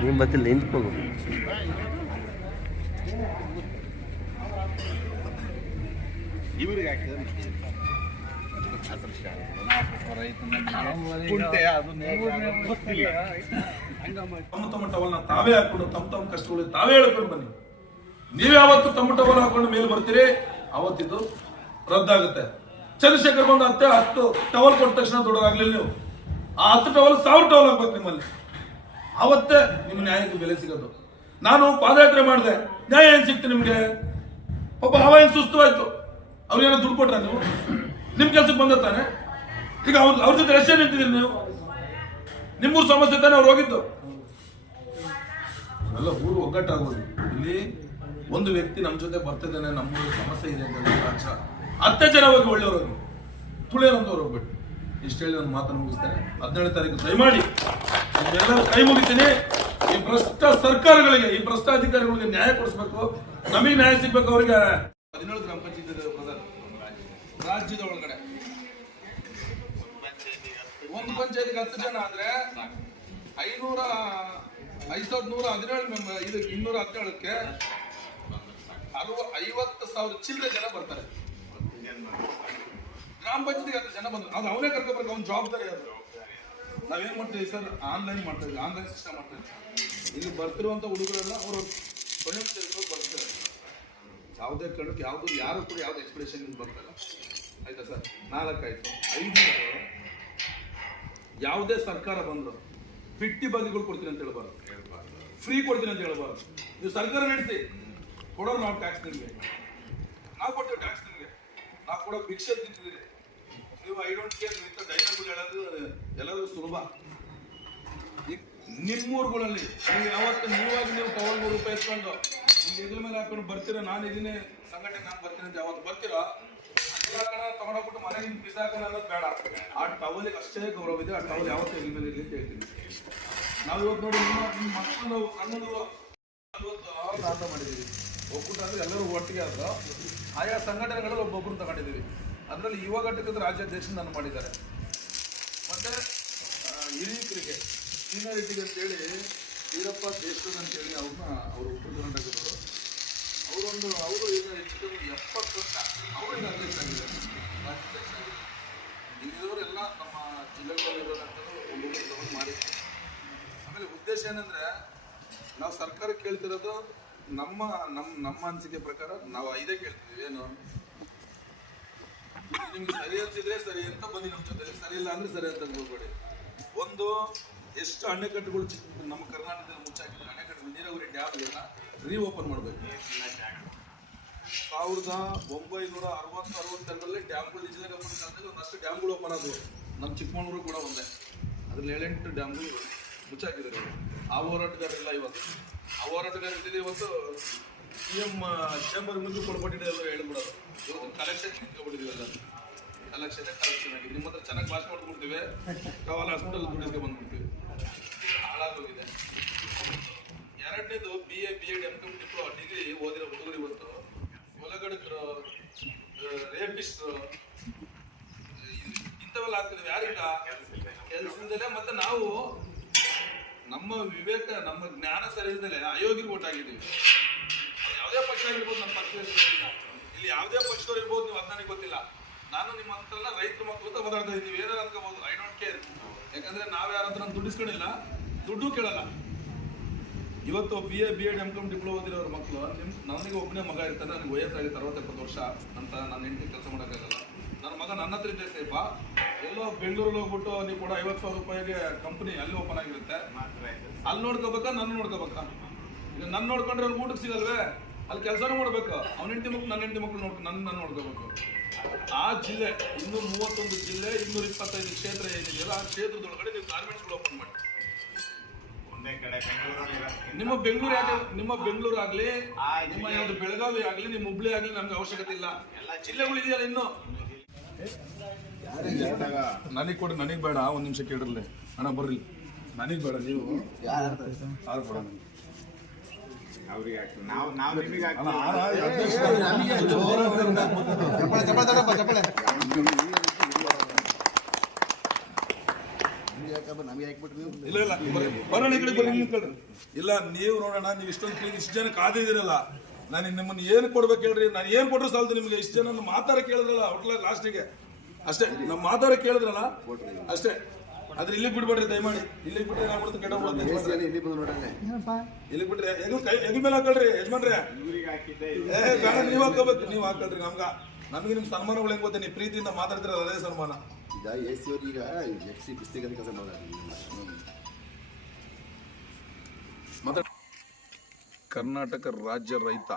ನೀನು ಬರ್ತಿಲ್ಲ ನಿಂತ್ಕೊಂಡು ತಮ್ಮ ತಮ್ಮ ಟವಲ್ನ ತಾವೇ ಹಾಕೊಂಡು ತಮ್ಮ ತಮ್ಮ ಕಷ್ಟಗಳು ತಾವೇ ಹೇಳ್ಕೊಂಡು ಬನ್ನಿ. ನೀವ್ ಯಾವತ್ತು ತಮ್ಮ ಟವಲ್ ಹಾಕೊಂಡು ಮೇಲೆ ಬರ್ತೀರಿ? ಅವತ್ತಿದ್ದು ರದ್ದಾಗುತ್ತೆ. ಚಂದ್ರಶೇಖರ್ ಬಂದು ಹತ್ತೆ, ಹತ್ತು ಟವಲ್ ಕೊಟ್ಟ ತಕ್ಷಣ ದೊಡ್ಡದಾಗ್ಲಿಲ್ಲ ನೀವು. ಆ ಹತ್ತು ಟವಲ್ ಸಾವಿರ ಟವಲ್ ಆಗ್ಬೇಕು ನಿಮ್ಮಲ್ಲಿ. ಅವತ್ತೇ ನಿಮ್ಮ ನ್ಯಾಯಕ್ಕೆ ಬೆಲೆ ಸಿಗೋದು. ನಾನು ಪಾದಯಾತ್ರೆ ಮಾಡಿದೆ. ನ್ಯಾಯ ಏನು ಸಿಕ್ತು ನಿಮಗೆ? ಪಾಪ ಅವ ಏನು ಸುಸ್ತು ಆಯ್ತು ಅವ್ರಿಗೇನೋ ದುಡ್ಡು ಕೊಟ್ರ ನೀವು? ನಿಮ್ ಕೆಲ್ಸಕ್ಕೆ ಬಂದ ತಾನೆ? ಈಗ ಅವ್ರ ಅವ್ರ ಜೊತೆ ಎಷ್ಟೇ ನಿಂತಿದ್ದೀರಿ ನೀವು? ನಿಮ್ಮೂರು ಸಮಸ್ಯೆ ತಾನೆ ಅವ್ರು ಹೋಗಿದ್ದು. ಎಲ್ಲ ಊರು ಒಗ್ಗಟ್ಟಾಗೋದು. ಇಲ್ಲಿ ಒಂದು ವ್ಯಕ್ತಿ ನಮ್ಮ ಜೊತೆ ಬರ್ತಿದ್ದಾನೆ, ನಮ್ಮೂರು ಸಮಸ್ಯೆ ಇದೆ ಅಂತ ಹೋಗಿ ಒಳ್ಳೆಯವರು. ತುಳಿಯರಂತವ್ರು ಹೋಗ್ಬಿಟ್ಟು. ಇಷ್ಟು ಹೇಳಿ ನನ್ನ ಮಾತನ್ನು ಮುಗಿಸ್ತೇನೆ. ಹದಿನೇಳು ತಾರೀಕು, ದಯಮಾಡಿ. ನಿಮ್ಮೆಲ್ಲರೂ ಕೈ ಮುಗಿತೀನಿ. ಈ ಭ್ರಷ್ಟ ಸರ್ಕಾರಗಳಿಗೆ, ಈ ಭ್ರಷ್ಟ ಅಧಿಕಾರಿಗಳಿಗೆ ನ್ಯಾಯ ಕೊಡಿಸ್ಬೇಕು. ನಮಗೆ ನ್ಯಾಯ ಸಿಗ್ಬೇಕು ಅವರಿಗೆ. ಹದಿನೇಳು ಗ್ರಾಮ ಪಂಚಾಯತ್ ರಾಜ್ಯದ ಒಳಗಡೆ. ಒಂದು ಪಂಚಾಯತ್ಗೆ ಹತ್ತು ಜನ ಆದ್ರೆ ಐನೂರ ಐದ್ ಸಾವಿರದ ನೂರ ಹದಿನೇಳು ಮೆಂಬರ್ ಇದು ಇನ್ನೂರ ಹದಿನೇಳಕ್ಕೆ ಅಲ್ವ ಐವತ್ತು ಸಾವಿರ ಚಿಲ್ಲರೆ ಜನ ಬರ್ತಾರೆ. ಗ್ರಾಮ ಪಂಚಾಯತ್ಗೆ ಹತ್ತು ಜನ ಬಂದ್ರು. ಅದು ಅವನೇ ಕರ್ಕೊಬೇಕು ಅವ್ನ ಜವಾಬ್ದಾರಿ ಅದು. ನಾವೇನ್ ಮಾಡ್ತೀವಿ ಸರ್? ಆನ್ಲೈನ್ ಮಾಡ್ತಾ ಇದ್ವಿ. ಆನ್ಲೈನ್ ಸಿಸ್ಟಮ್ ಮಾಡ್ತಾ ಇದ್ವಿ. ಇಲ್ಲಿ ಬರ್ತಿರುವಂತ ಹುಡುಗರೆಲ್ಲ ಅವರು ಸ್ವಯಂ ಬರ್ತಾರೆ. ಯಾವುದೇ ಕಾರಣಕ್ಕೆ ಯಾವುದು, ಯಾರು ಕೂಡ ಯಾವ್ದು ಎಕ್ಸ್ಪ್ರೆಷನ್ ಬರ್ತಾರ ಆಯ್ತಾ ಸರ್? ನಾಲ್ಕಾಯ್ತು. ಐದು ಯಾವುದೇ ಸರ್ಕಾರ ಬಂದ್ರು ಫಿಟ್ಟಿ ಬಗ್ಗೆಗಳು ಕೊಡ್ತೀನಿ ಅಂತ ಹೇಳ್ಬಾರ್ದು. ಫ್ರೀ ಕೊಡ್ತೀನಿ ಅಂತ ಹೇಳ್ಬಾರ್ದು. ನೀವು ಸರ್ಕಾರ ನಡೆಸಿ. ಕೊಡೋರು ನಾವು ಟ್ಯಾಕ್ಸ್ ನಿಮಗೆ. ನಾವು ಕೊಡ್ತೀವಿ ಟ್ಯಾಕ್ಸ್ ನಿಮಗೆ. ನಾವು ಕೊಡೋ ಭಿಕ್ಷೆ ತಿಂತಿದ್ದೀರಿ. ನೀವು ಐ ಡೋಂಟ್ ಕೇರ್ ಇಂಥ ಡೈಲಾಗ್ಗಳು ಹೇಳೋದು ಎಲ್ಲರಿಗೂ ಸುಲಭ. ನಿಮ್ಮೂರುಗಳಲ್ಲಿ ನೀವು ಯಾವತ್ತು ನೀವಾಗಿ ನೀವು ಟವಲ್ ಮೂರು ರೂಪಾಯಿ ಎತ್ಕೊಂಡು ನಿಮ್ಗೆ ಎದುರು ಮೇಲೆ ಹಾಕೊಂಡು ಬರ್ತೀರಾ? ನಾನು ಇದೀನಿ ಸಂಘಟನೆ, ನಾನು ಬರ್ತೀನಿ ಅಂತ ಯಾವತ್ತು ಬರ್ತೀರಾ? ತಗೊಂಡೋಗ್ಬಿಟ್ಟು ಮನೆಗೆ ನಿಮ್ಗೆ ಬಿಸಾಕೋಣ ಅನ್ನೋದು ಬೇಡ. ಆ ಟವಲಿಗೆ ಅಷ್ಟೇ ಗೌರವ ಇದೆ, ಆ ಟವಲ್ ಯಾವತ್ತೂ ನಿಮ್ಮ ಮೇಲೆ ಇರಲಿ ಅಂತ ಹೇಳ್ತೀನಿ. ನಾವು ಇವತ್ತು ನೋಡಿ ನಿಮ್ಮ ನಿಮ್ಮ ಮಕ್ಕಳು ಅನ್ನೋದು ಆಟ ಮಾಡಿದ್ದೀವಿ. ಒಕ್ಕೂಟ ಅಂದ್ರೆ ಎಲ್ಲರೂ ಒಟ್ಟಿಗೆ ಆದ್ರು ಆಯಾ ಸಂಘಟನೆಗಳಲ್ಲಿ ಒಬ್ಬೊಬ್ರು ತಗೊಂಡಿದ್ದೀವಿ. ಅದರಲ್ಲಿ ಯುವ ಘಟಕದ ರಾಜ್ಯಾಧ್ಯಕ್ಷ ನಾನು ಮಾಡಿದ್ದಾರೆ. ಮತ್ತೆ ಹಿರಿಯಕರಿಗೆ ಸೀನಿಯರಿಟಿಗೆ ಅಂತೇಳಿ ವೀರಪ್ಪ ದೇಶದ ಅಂತೇಳಿ ಅವ್ರನ್ನ ಅವರು ಉತ್ತರ ಕರ್ನಾಟಕದವರು. ಅವರೊಂದು, ಅವರು ಈಗ ಹೆಚ್ಚು ಎಪ್ಪತ್ತು ವರ್ಷ ಅವರು ಈಗ ಅಧ್ಯಕ್ಷ ಆಗಿದ್ದಾರೆ. ರಾಜ್ಯಾಧ್ಯಕ್ಷ ಆಗಿದ್ದಾರೆ ಎಲ್ಲ ನಮ್ಮ ಜಿಲ್ಲೆಗಳಲ್ಲಿರೋದಂಥದ್ದು ಒಂದು ಮಾಡಿದ್ದಾರೆ. ಆಮೇಲೆ ಉದ್ದೇಶ ಏನಂದ್ರೆ, ನಾವು ಸರ್ಕಾರ ಕೇಳ್ತಿರೋದು ನಮ್ಮ ನಮ್ಮ ನಮ್ಮ ಅನಿಸಿಕೆ ಪ್ರಕಾರ ನಾವು ಐದೇ ಕೇಳ್ತೀವಿ. ಏನು? ನಿಮ್ಗೆ ಸರಿ ಅನ್ಸಿದ್ರೆ ಸರಿ ಅಂತ ಬನ್ನಿ ನಮ್ಮ ಜೊತೆ ಸರಿ ಇಲ್ಲ ಅಂದ್ರೆ ಸರಿ ಅಂತ ಹೋಗ್ಬೇಡಿ ಒಂದು, ಎಷ್ಟು ಅಣೆಕಟ್ಟುಗಳು ಚಿಕ್ಕ ನಮ್ಮ ಕರ್ನಾಟಕದಲ್ಲಿ ಮುಚ್ಚಾಕಿದ್ರೆ, ಅಣೆಕಟ್ಟು ನೀರಾವರಿ ಡ್ಯಾಮ್ ಎಲ್ಲ ರೀ ಓಪನ್ ಮಾಡಬೇಕು. ಸಾವಿರದ ಒಂಬೈನೂರ ಅರವತ್ತು, ಅರವತ್ತೆರಡರಲ್ಲಿ ಡ್ಯಾಮ್ಗಳು ಕಾಲದಲ್ಲಿ ಒಂದಷ್ಟು ಡ್ಯಾಮ್ಗಳು ಓಪನ್ ಆದವು. ನಮ್ಮ ಚಿಕ್ಕಮಗಳೂರು ಕೂಡ ಒಂದೇ. ಅದ್ರಲ್ಲಿ ಏಳೆಂಟು ಡ್ಯಾಮ್ಗಳು ಮುಚ್ಚಾಕಿದ್ದಾರೆ ಆ ಹೋರಾಟಗಾರರಿಲ್ಲ ಇವತ್ತು. ಆ ಹೋರಾಟಗಾರ ಇದ್ದಿದ್ದು ಇವತ್ತು ಸಿ ಎಂ ಚೇಂಬರ್ ಮುಂದೆ ಕೊಡ್ಬಿಟ್ಟಿದೆ ಎಲ್ಲ ಹೇಳ್ಬಿಡೋದು. ಇವತ್ತು ಕಲೆಕ್ಷನ್ ನಿಂತ್ಕೊಬಿಟ್ಟಿದ್ದೀವಿ ಎಲ್ಲ ಕಲೆಕ್ಷನ್ ಕಲೆಕ್ಷನ್ ಆಗಿದೆ ನಿಮ್ಮ ಹತ್ರ ಚೆನ್ನಾಗಿ ಭಾಷೆ ಮಾಡ್ಬಿಡ್ತೀವಿ ಕವಾಲ ಹಾಸ್ಪಿಟಲ್ ದುಡಿಸ್ಕೆ ಬಂದ್ಬಿಡ್ತೀವಿ. ಹಾಳಾಗೋಗಿದೆ ಎರಡನೇದು B A B Ed M Com diploma degree ಓದಿರೋ ಹುಡುಗರು ಇವತ್ತು ಹೊಲಗಡಕರು ರೇಪಿಸ್ಟ್ರು ಇಂಥವೆಲ್ಲ ಆಗ್ತಿದೆ ಯಾರಿಂದ ಕೆಲಸದಿಂದಲೇ ಮತ್ತೆ ನಾವು ನಮ್ಮ ವಿವೇಕ, ನಮ್ಮ ಜ್ಞಾನ ಸರಿಯಿಂದಲೇ ಆಗಿದ್ದೀವಿ ಅದು ಯಾವುದೇ ಪಕ್ಷ ಆಗಿರ್ಬೋದು, ನಮ್ಮ ಪಕ್ಷ ಇಲ್ಲಿ ಯಾವುದೇ ಪಕ್ಷದವ್ರು ಇರ್ಬೋದು, ನೀವು ಅದು ನನಗೆ ಗೊತ್ತಿಲ್ಲ. ನಾನು ನಿಮ್ಮ ಹತ್ರ ರೈತರ ಮಕ್ಕಳು ಅಂತ ಮಾತಾಡ್ತಾ ಇದ್ದೀವಿ. ಏನಾರು ಅನ್ಕೋಬಹುದು? ಐ ಡೋಂಟ್ ಕೇರ್ ಯಾಕಂದ್ರೆ ನಾವ್ ಯಾರ ಹತ್ರ ದುಡ್ಡು ಇಸ್ಕೊಂಡಿಲ್ಲ ದುಡ್ಡು ಕೇಳಲ್ಲ. ಇವತ್ತು B A B Ed M Com diploma ಓದಿರೋರ ಮಕ್ಕಳು ನಿಮ್ ನನಗೆ ಒಬ್ಬನೇ ಮಗ ಇರ್ತಾನೆ ನನಗೆ ವಯಸ್ಸಾಗಿತ್ತು ಅರವತ್ತೆಪ್ಪತ್ತು ವರ್ಷ. ಅಂತ ನನ್ನ ಹೆಂಡತಿ ಕೆಲಸ ಮಾಡೋಕ್ಕಾಗಲ್ಲ. ನನ್ನ ಮಗ ನನ್ನ ಹತ್ರ ಇದ್ದೇ ಸೇಫ ಎಲ್ಲೋ ಬೆಂಗಳೂರಲ್ಲಿ ಹೋಗ್ಬಿಟ್ಟು ನೀವು ಕೂಡ ಐವತ್ತು ಸಾವಿರ ರೂಪಾಯಿಗೆ ಕಂಪ್ನಿ ಅಲ್ಲಿ ಓಪನ್ ಆಗಿರುತ್ತೆ. ಅಲ್ಲಿ ನೋಡ್ಕೋಬೇಕಾ ನನ್ನ ನೋಡ್ಕೋಬೇಕಾ? ಈಗ ನನ್ನ ನೋಡ್ಕೊಂಡ್ರೆ ಅವ್ರಿಗೆ ಊಟಕ್ಕೆ ಸಿಗಲ್ವೇ? ಅಲ್ಲಿ ಕೆಲಸನೂ ಮಾಡ್ಬೇಕು. ಅವನ ಹೆಂಡತಿ ಮಕ್ಕಳು ನನ್ನ ಹೆಂಡತಿ ಮಕ್ಕಳು ನೋಡ್ಕೊ ನನ್ನ ನಾನು ನೋಡ್ಕೋಬೇಕು. ಆ ಜಿಲ್ಲೆ ಇನ್ನೂರ ಮೂವತ್ತೊಂದು ಜಿಲ್ಲೆ ಇನ್ನೂರ ಇಪ್ಪತ್ತೈದು ಕ್ಷೇತ್ರ ಏನಿದೆಯಲ್ಲ ಆ ಕ್ಷೇತ್ರದೊಳಗಡೆ ನೀವು ಗಾರ್ಮೆಂಟ್ಸ್ಗಳು ಓಪನ್ ಮಾಡಿ. ಒಂದೇ ಕಡೆ ಬೆಂಗಳೂರಲ್ಲಿ ನಿಮ್ಮ ಬೆಂಗಳೂರು ಯಾಕೆ ನಿಮ್ಮ ಬೆಂಗಳೂರು ಆಗ್ಲಿ ನಿಮ್ಮ ಯಾವ್ದು ಬೆಳಗಾವಿ ಆಗ್ಲಿ ನಿಮ್ಮ ಹುಬ್ಳಿ ಆಗ್ಲಿ ನಮ್ಗೆ ಅವಶ್ಯಕತೆ ಇಲ್ಲ. ಎಲ್ಲ ಜಿಲ್ಲೆಗಳು ಇದೆಯಲ್ಲ ಇನ್ನು? ನನಗೆ ಕೊಡಿ ನನಗೆ ಬೇಡ ಒಂದ್ ನಿಮಿಷ ಕೇಳಿರ್ಲಿ. ಅಣ್ಣ ಬರ್ರಿ. ನನಗೆ ಬೇಡ ನೀವು ಯಾರು ಕೊಡ ಇಲ್ಲ ಇಲ್ಲ. ಬರೋಣ ಈ ಕಡೆ ಬರೀ ನಿಂತ್ಕೊಳ್ರಿ ಇಲ್ಲ ನೀವು ನೋಡೋಣ ನೀವು ಇಷ್ಟೊಂದು ಕೇಳಿ ಇಷ್ಟು ಜನ ಕಾದಿದ್ದೀರಲ್ಲ. ನಾನು ನಿಮ್ಮನ್ನ ಏನು ಕೊಡ್ಬೇಕು ಹೇಳ್ರಿ? ನಾನು ಏನು ಕೊಟ್ಟರು ಸಾಲದು ನಿಮಗೆ? ಇಷ್ಟು ಜನ ಮಾತಾಡ ಕೇಳಿದ್ರಲ್ಲ ಹೋಟ್ಲಾಗ ಲಾಸ್ಟಿಗೆ. ಅಷ್ಟೇ ನಮ್ಮ ಮಾತಾಡ ಕೇಳಿದ್ರಲ್ಲ ಅಷ್ಟೇ. ಆದ್ರೆ ಇಲ್ಲಿ ಬಿಡ್ಬೇಡ್ರಿ ದಯಮಾಡಿ. ಇಲ್ಲಿ ಬಿಟ್ರೆ ಏನಾಗ್ಬಿಡುತ್ತೆ ಕೆಟ್ಟ. ಇಲ್ಲಿ ಬಂದು ಬಿಟ್ರೆ ಕೈ ಮೇಲೆ ಹಾಕೊಳ್ರಿ ಯಜಮಾನ್ರೆ? ಏ ಬೇಡ ನೀವು ಹಾಕೋಬೇಕು ನೀವು ಹಾಕೊಳ್ರಿ ನಮ್ಗ. ನಮಗೆ ನಿಮ್ ಸನ್ಮಾನಗಳು ಹೆಂಗ್ ಗೊತ್ತೇ? ನೀವು ಪ್ರೀತಿಯಿಂದ ಮಾತಾಡ್ತಿರೋದು ಅದೇ ಸನ್ಮಾನ. ಈಗ ಎ ಸಿ ಅವ್ರು ಈಗ ಎಫ್ ಸಿ ಪುಸ್ತಕ ಕೆಲಸ ಮಾತಾಡ ಕರ್ನಾಟಕ ರಾಜ್ಯ ರೈತ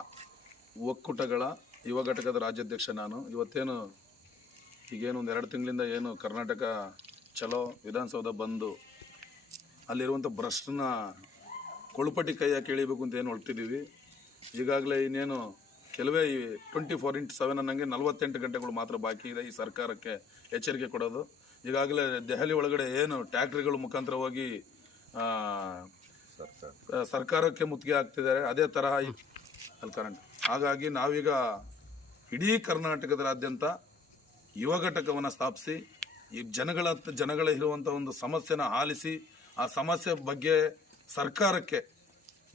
ಒಕ್ಕೂಟಗಳ ಯುವ ಘಟಕದ ರಾಜ್ಯಾಧ್ಯಕ್ಷ ನಾನು. ಇವತ್ತೇನು ಈಗೇನು ಒಂದು ಎರಡು ತಿಂಗಳಿಂದ ಏನು ಕರ್ನಾಟಕ ಚಲೋ ವಿಧಾನಸೌಧ ಬಂದು ಅಲ್ಲಿರುವಂಥ ಭ್ರಷ್ಟನ ಕೊಳುಪಟ್ಟಿ ಕೈ ಹಾಕಿ ಅಂತ ಏನು ಹೊರಟಿದ್ದೀವಿ. ಈಗಾಗಲೇ ಇನ್ನೇನು ಕೆಲವೇ ಈ ಟ್ವೆಂಟಿ ಫೋರ್ ಇಂಟು ಸೆವೆನ್ ಅನ್ನಂಗೆ ನಲವತ್ತೆಂಟು ಗಂಟೆಗಳು ಮಾತ್ರ ಬಾಕಿ ಇದೆ ಈ ಸರ್ಕಾರಕ್ಕೆ ಎಚ್ಚರಿಕೆ ಕೊಡೋದು. ಈಗಾಗಲೇ ದೆಹಲಿ ಒಳಗಡೆ ಏನು ಟ್ಯಾಕ್ಟ್ರಿಗಳು ಮುಖಾಂತರ ಹೋಗಿ ಸರ್ಕಾರಕ್ಕೆ ಮುತ್ತಿಗೆ ಹಾಕ್ತಿದ್ದಾರೆ. ಅದೇ ತರಹ ಕರೆಂಟ್ ಹಾಗಾಗಿ ನಾವೀಗ ಇಡೀ ಕರ್ನಾಟಕದಾದ್ಯಂತ ಯುವ ಘಟಕವನ್ನು ಸ್ಥಾಪಿಸಿ ಈ ಜನಗಳ ಜನಗಳ ಇರುವಂಥ ಒಂದು ಸಮಸ್ಯೆನ ಆಲಿಸಿ ಆ ಸಮಸ್ಯೆ ಬಗ್ಗೆ ಸರ್ಕಾರಕ್ಕೆ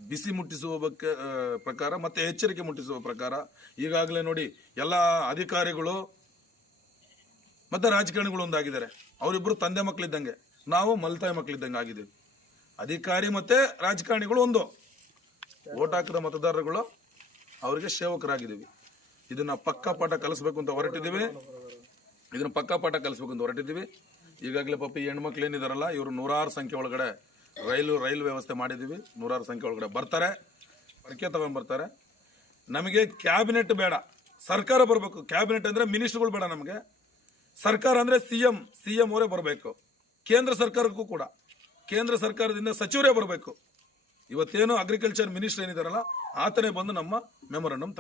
ಬಿಸಿ ಮುಟ್ಟಿಸುವ ಬಗ್ಗೆ ಪ್ರಕಾರ ಮತ್ತೆ ಎಚ್ಚರಿಕೆ ಮುಟ್ಟಿಸುವ ಪ್ರಕಾರ ಈಗಾಗಲೇ ನೋಡಿ ಎಲ್ಲ ಅಧಿಕಾರಿಗಳು ಮತ್ತೆ ರಾಜಕಾರಣಿಗಳು ಒಂದಾಗಿದ್ದಾರೆ. ಅವರಿಬ್ಬರು ತಂದೆ ಮಕ್ಕಳಿದ್ದಂಗೆ ನಾವು ಮಲ್ತಾಯಿ ಮಕ್ಕಳಿದ್ದಂಗೆ ಆಗಿದ್ದೀವಿ. ಅಧಿಕಾರಿ ಮತ್ತೆ ರಾಜಕಾರಣಿಗಳು ಒಂದು. ಓಟ್ ಹಾಕಿದ ಮತದಾರರುಗಳು ಅವರಿಗೆ ಸೇವಕರಾಗಿದ್ದೀವಿ. ಇದನ್ನು ಪಕ್ಕ ಪಾಠ ಕಲಿಸ್ಬೇಕು ಅಂತ ಹೊರಟಿದ್ದೀವಿ. ಇದನ್ನ ಪಕ್ಕಾ ಪಾಠ ಕಲಿಸ್ಬೇಕು ಅಂತ ಹೊರಟಿದ್ದೀವಿ. ಈಗಾಗಲೇ ಪಾಪ ಈ ಹೆಣ್ಮಕ್ಳು ಏನಿದಾರಲ್ಲ, ಇವರು ನೂರಾರು ಸಂಖ್ಯೆ ಒಳಗಡೆ ರೈಲು ರೈಲು ವ್ಯವಸ್ಥೆ ಮಾಡಿದ್ದೀವಿ. ನೂರಾರು ಸಂಖ್ಯೆ ಒಳಗಡೆ ಬರ್ತಾರೆ. ಪರಕೆ ತಗೊಂಡ್ಬರ್ತಾರೆ ನಮಗೆ ಕ್ಯಾಬಿನೆಟ್ ಬೇಡ. ಸರ್ಕಾರ ಬರಬೇಕು. ಕ್ಯಾಬಿನೆಟ್ ಅಂದ್ರೆ ಮಿನಿಸ್ಟ್ರುಗಳು ಬೇಡ ನಮಗೆ. ಸರ್ಕಾರ ಅಂದ್ರೆ ಸಿ ಎಂ ಸಿ ಎಂ ಅವರೇ ಬರಬೇಕು. ಕೇಂದ್ರ ಸರ್ಕಾರಕ್ಕೂ ಕೂಡ. ಕೇಂದ್ರ ಸರ್ಕಾರದಿಂದ ಸಚಿವರೇ ಬರಬೇಕು. ಇವತ್ತೇನು ಅಗ್ರಿಕಲ್ಚರ್ ಮಿನಿಸ್ಟರ್ ಏನಿದಾರಲ್ಲ, ಆತನೇ ಬಂದು ನಮ್ಮ ಮೆಮೊರಂಡಮ್